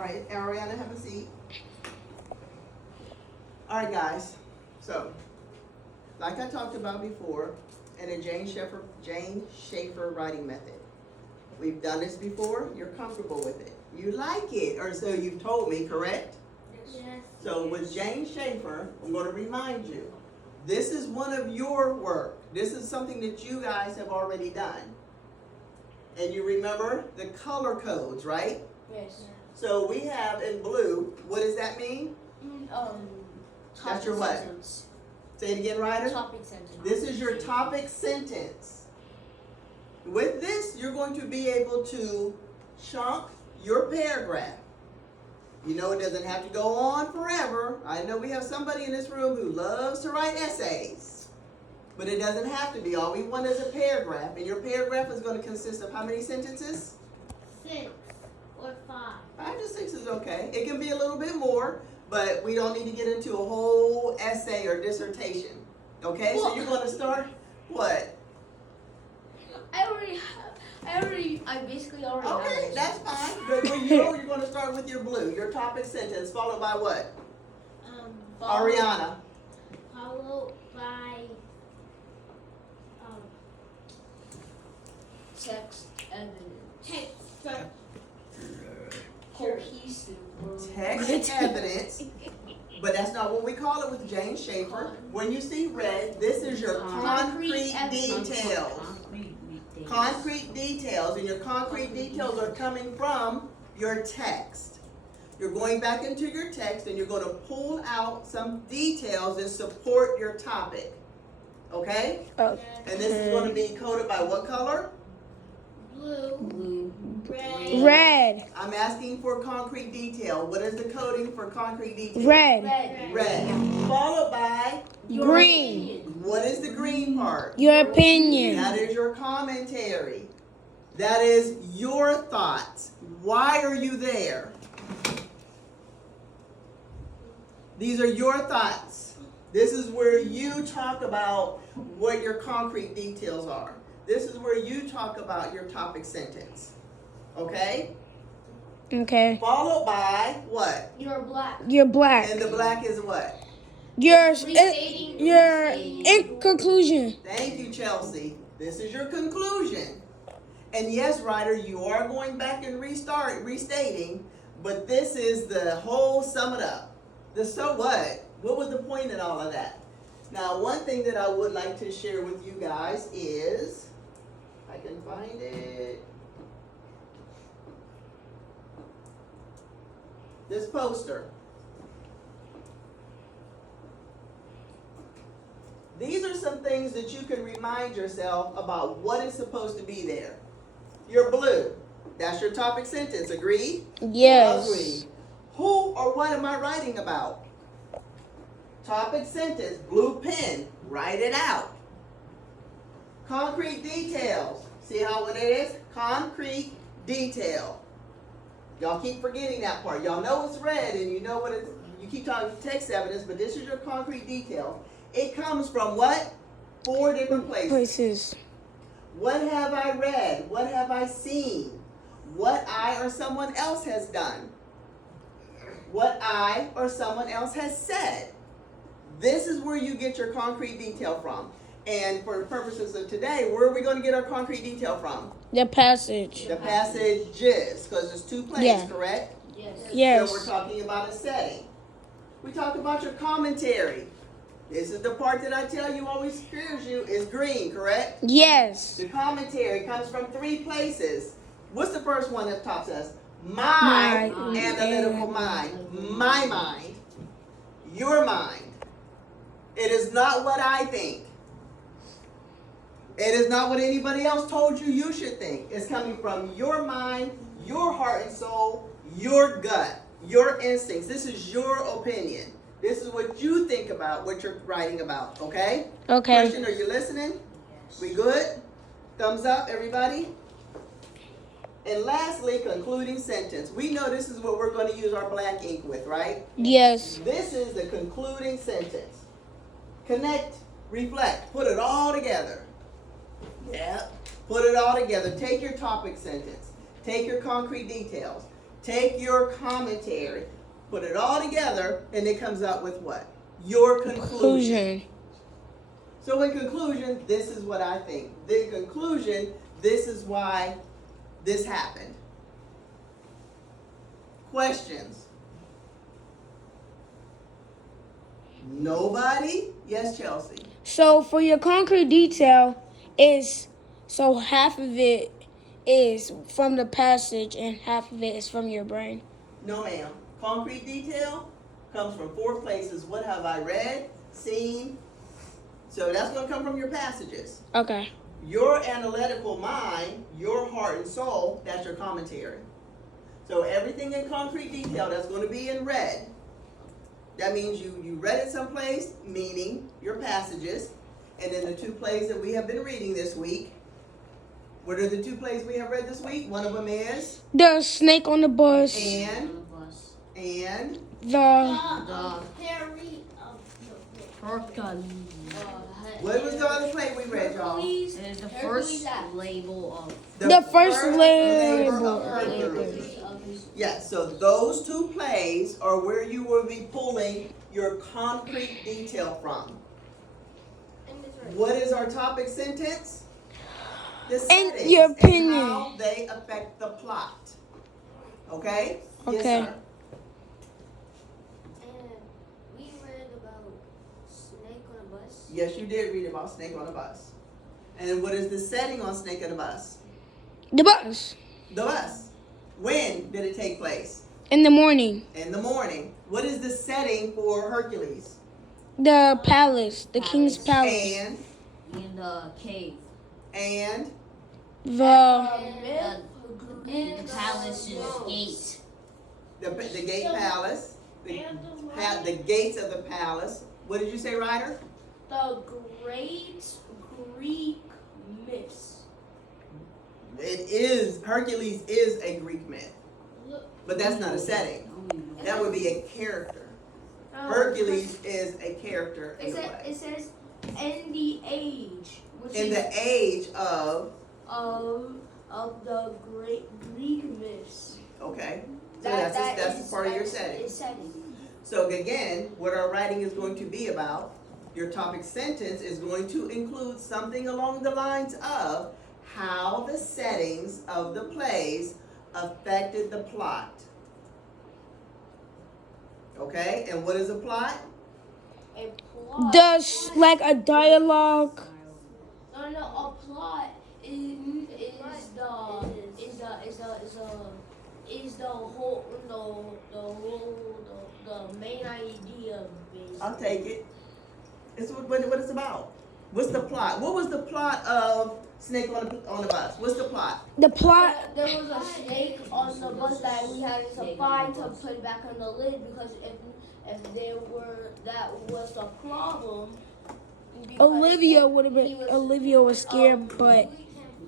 right, Ariana, have a seat. All right, guys. So, like I talked about before, in a Jane Schaefer writing method. We've done this before. You're comfortable with it. You like it, or so you've told me, correct? Yes. So with Jane Schaefer, I'm going to remind you, this is one of your work. This is something that you guys have already done. And you remember the color codes, right? Yes. So we have in blue, what does that mean? That's your what? Sentence. Say it again, Ryder. Topic sentence. This is your topic sentence. With this, you're going to be able to chunk your paragraph. You know, it doesn't have to go on forever. I know we have somebody in this room who loves to write essays, but it doesn't have to be. All we want is a paragraph, and your paragraph is going to consist of how many sentences? 6 or 5. 5 to 6 is okay. It can be a little bit more, but we don't need to get into a whole essay or dissertation. Okay, so you're going to start what? I basically already have Okay, it. that's fine. But when you're going to start with your blue, your topic sentence, followed by what? Ariana. Followed by text evidence. Cohesive. Text evidence. But that's not what we call it with Jane Schaefer. When you see red, this is your concrete details. Concrete details, and your concrete details are coming from your text. You're going back into your text and you're going to pull out some details that support your topic. Okay? Okay. And this is going to be coded by what color? Blue. Red. I'm asking for concrete detail. What is the coding for concrete detail? Red. Red. Followed by Green. what is the green part? Your opinion. That is your commentary. That is your thoughts. Why are you there? These are your thoughts. This is where you talk about what your concrete details are. This is where you talk about your topic sentence. Okay? Okay. Followed by what? You're black. You're black. And the black is what? Your Restating. in conclusion. Thank you, Chelsea. This is your conclusion. And yes, Ryder, you are going back and restating, but this is the whole sum it up. The so what? What was the point in all of that? Now, one thing that I would like to share with you guys is, if I can find it, this poster. These are some things that you can remind yourself about what is supposed to be there. You're blue. That's your topic sentence. Agreed? Yes. Agreed. Who or what am I writing about? Topic sentence. Blue pen. Write it out. Concrete details. See how it is? Concrete detail. Y'all keep forgetting that part. Y'all know it's red and you know what it's, you keep talking text evidence, but this is your concrete detail. It comes from what? 4 different places. What have I read? What have I seen? What I or someone else has done. What I or someone else has said. This is where you get your concrete detail from. And for the purposes of today, where are we going to get our concrete detail from? The passage. The passages, because there's 2 places, Yeah. correct? Yes. So we're talking about a setting. We talked about your commentary. This is the part that I tell you always scares you, is green, correct? Yes. The commentary comes from 3 places. What's the first one that top says? My analytical mind. My mind. Your mind. It is not what I think. It is not what anybody else told you you should think. It's coming from your mind, your heart and soul, your gut, your instincts. This is your opinion. This is what you think about what you're writing about, okay? Okay. Christian, are you listening? We good? Thumbs up, everybody? And lastly, concluding sentence. We know this is what we're going to use our black ink with, right? Yes. This is the concluding sentence. Connect, reflect, put it all together. Yeah. Put it all together. Take your topic sentence. Take your concrete details. Take your commentary, put it all together, and it comes out with what? Your conclusion. Conclusion. So in conclusion, this is what I think. The conclusion, this is why this happened. Questions? Nobody? Yes, Chelsea. So for your concrete detail is so half of it is from the passage and half of it is from your brain. No, ma'am. Concrete detail comes from 4 places. What have I read, seen? So that's going to come from your passages. Okay. Your analytical mind, your heart and soul, that's your commentary. So everything in concrete detail that's going to be in red, that means you read it someplace, meaning your passages. And then the 2 plays that we have been reading this week. What are the 2 plays we have read this week? One of them is The snake on the bus. and The Harry Hercules. what was the other play we read, y'all? Hercules. It is the Hercules first act. label of The first labor labor. of Hercules. Yes, so those 2 plays are where you will be pulling your concrete detail from. What is our topic sentence? The settings your and opinion. how they affect the plot. Okay? Okay. Yes, sir. And we read about snake on a bus. Yes, you did read about snake on a bus. And what is the setting on snake on a bus? The bus. The bus. When did it take place? In the morning. In the morning. What is the setting for Hercules? The palace. The king's palace. And in the cave. The The palace's gate. the gate palace. The gates of the palace. What did you say, Ryder? The great Greek myths. It is, Hercules is a Greek myth. But that's not a setting. That would be a character. Hercules is a character in the play. It says in the age, which In is the age of, the great Greek myths. okay. So that's a part of your setting. So again, what our writing is going to be about, your topic sentence is going to include something along the lines of how the settings of the plays affected the plot. Okay, and what is a plot? A plot. like a dialogue. No, a plot is the main idea. Basically. I'll take it. It's what it's about. What's the plot? What was the plot of Snake on the Bus? What's the plot? The plot. There was a snake on the bus that we had to find to put back on the lid because if there were that was a problem. Olivia would have he been. was- Olivia was scared, but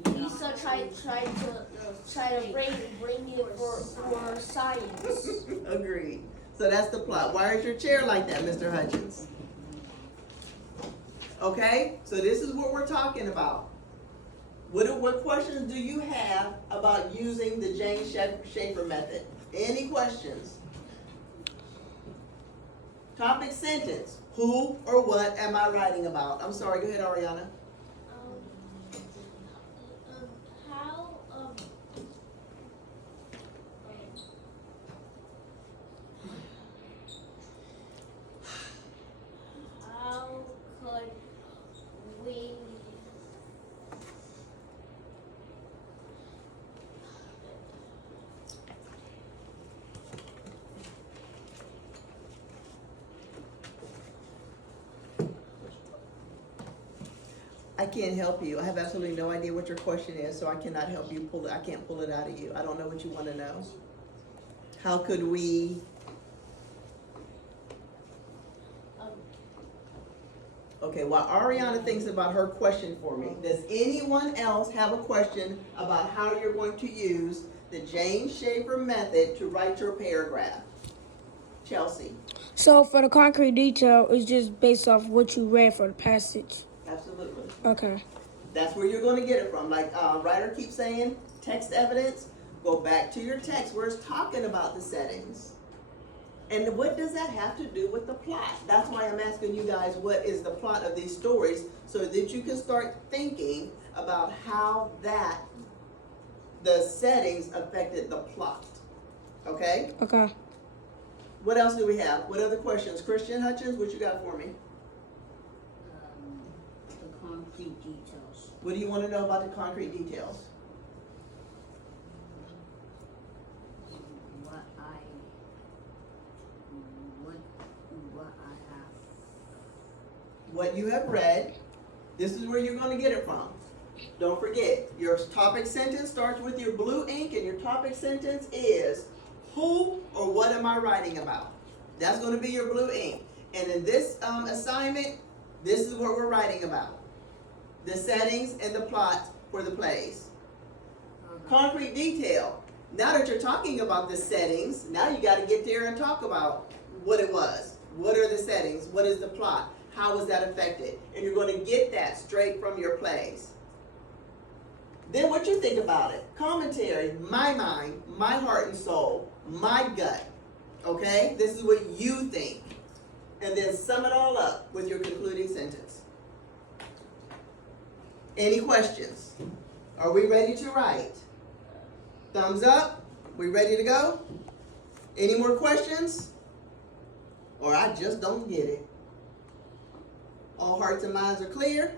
Lisa tried to bring it for science. Agreed. So that's the plot. Why is your chair like that, Mr. Hutchins? Okay, so this is what we're talking about. What questions do you have about using the James Schaefer method? Any questions? Topic sentence. Who or what am I writing about? I'm sorry, go ahead, Ariana. How could we I can't help you. I have absolutely no idea what your question is, so I cannot help you pull it. I can't pull it out of you. I don't know what you want to know. How could we? Okay, while Ariana thinks about her question for me, does anyone else have a question about how you're going to use the James Schaefer method to write your paragraph? Chelsea. so for the concrete detail, it's just based off what you read for the passage. Absolutely. Okay. That's where you're going to get it from. Like Ryder keeps saying, text evidence. go back to your text where it's talking about the settings. And what does that have to do with the plot? That's why I'm asking you guys, what is the plot of these stories, so that you can start thinking about how the settings affected the plot. Okay? Okay. What else do we have? What other questions? Christian Hutchins, what you got for me? The concrete details. What do you want to know about the concrete details? What I have. What you have read. This is where you're going to get it from. Don't forget, your topic sentence starts with your blue ink, and your topic sentence is, who or what am I writing about? That's going to be your blue ink. And in this assignment, this is what we're writing about. The settings and the plot for the plays. Concrete detail. Now that you're talking about the settings, now you got to get there and talk about what it was. What are the settings? What is the plot? How was that affected? And you're going to get that straight from your plays. Then what you think about it? Commentary, my mind, my heart and soul, my gut. Okay? This is what you think. And then sum it all up with your concluding sentence. Any questions? Are we ready to write? Thumbs up. We ready to go? Any more questions? Or I just don't get it. All hearts and minds are clear?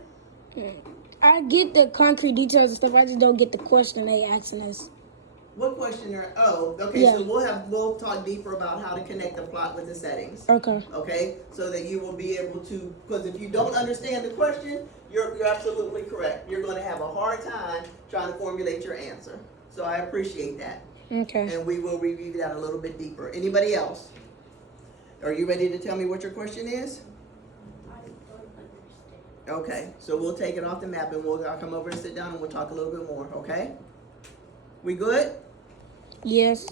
I get the concrete details and stuff. I just don't get the question they asking us. What question are, oh, okay, Yeah. so we'll talk deeper about how to connect the plot with the settings. Okay. Okay, so that you will be able to, because if you don't understand the question, you're absolutely correct. You're going to have a hard time trying to formulate your answer. So I appreciate that. Okay. And we will review that a little bit deeper. Anybody else? Are you ready to tell me what your question is? I don't understand. Okay, so we'll take it off the map, and I'll come over and sit down and we'll talk a little bit more, okay? We good? Yes.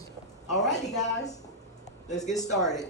Alrighty, guys. Let's get started.